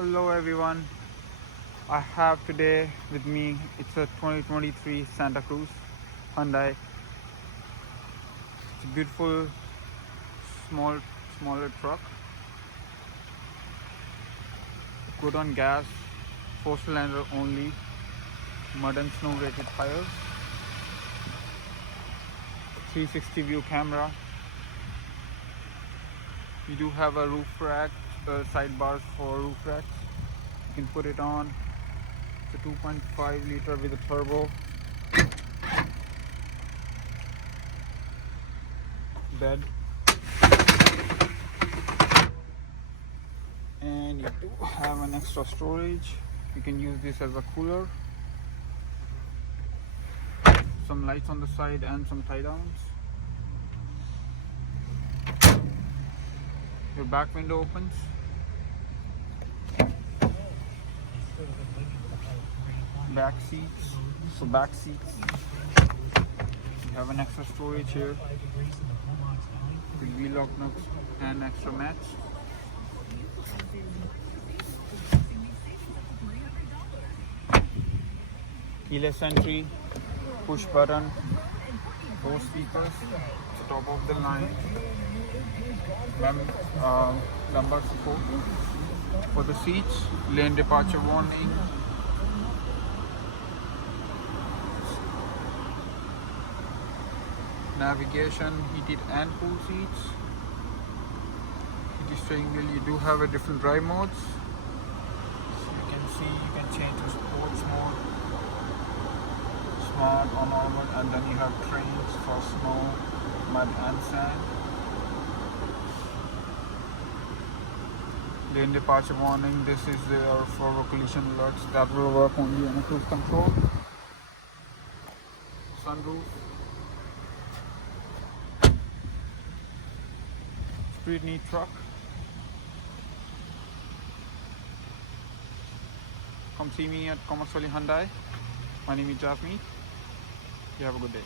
Hello everyone, I have today with me, it's a 2023 SantaCruz Hyundai. It's a beautiful smaller truck, good on gas, 4-cylinder only, mud and snow rated tires, 360 view camera. You do have a roof rack, sidebars for roof racks. You can put it on. It's a 2.5 liter with a turbo. Bed. And you do have an extra storage. You can use this as a cooler. Some lights on the side and some tie downs. Your back window opens. Back seats. So back seats. You have an extra storage here with wheel lock nuts and extra mats. Keyless entry, push button, 4 speakers. It's top of the line. Lumbar support for the seats, lane departure warning, navigation, heated and cool seats, heated steering wheel. You do have a different drive modes. So you can see you can change to sports mode, smart or normal, and then you have trains for snow, mud and sand. Lane departure warning, this is there for collision alerts that will work only on a cruise control. Sunroof. It's pretty neat truck. Come see me at Comox Valley Hyundai. My name is Jasmeet. You have a good day.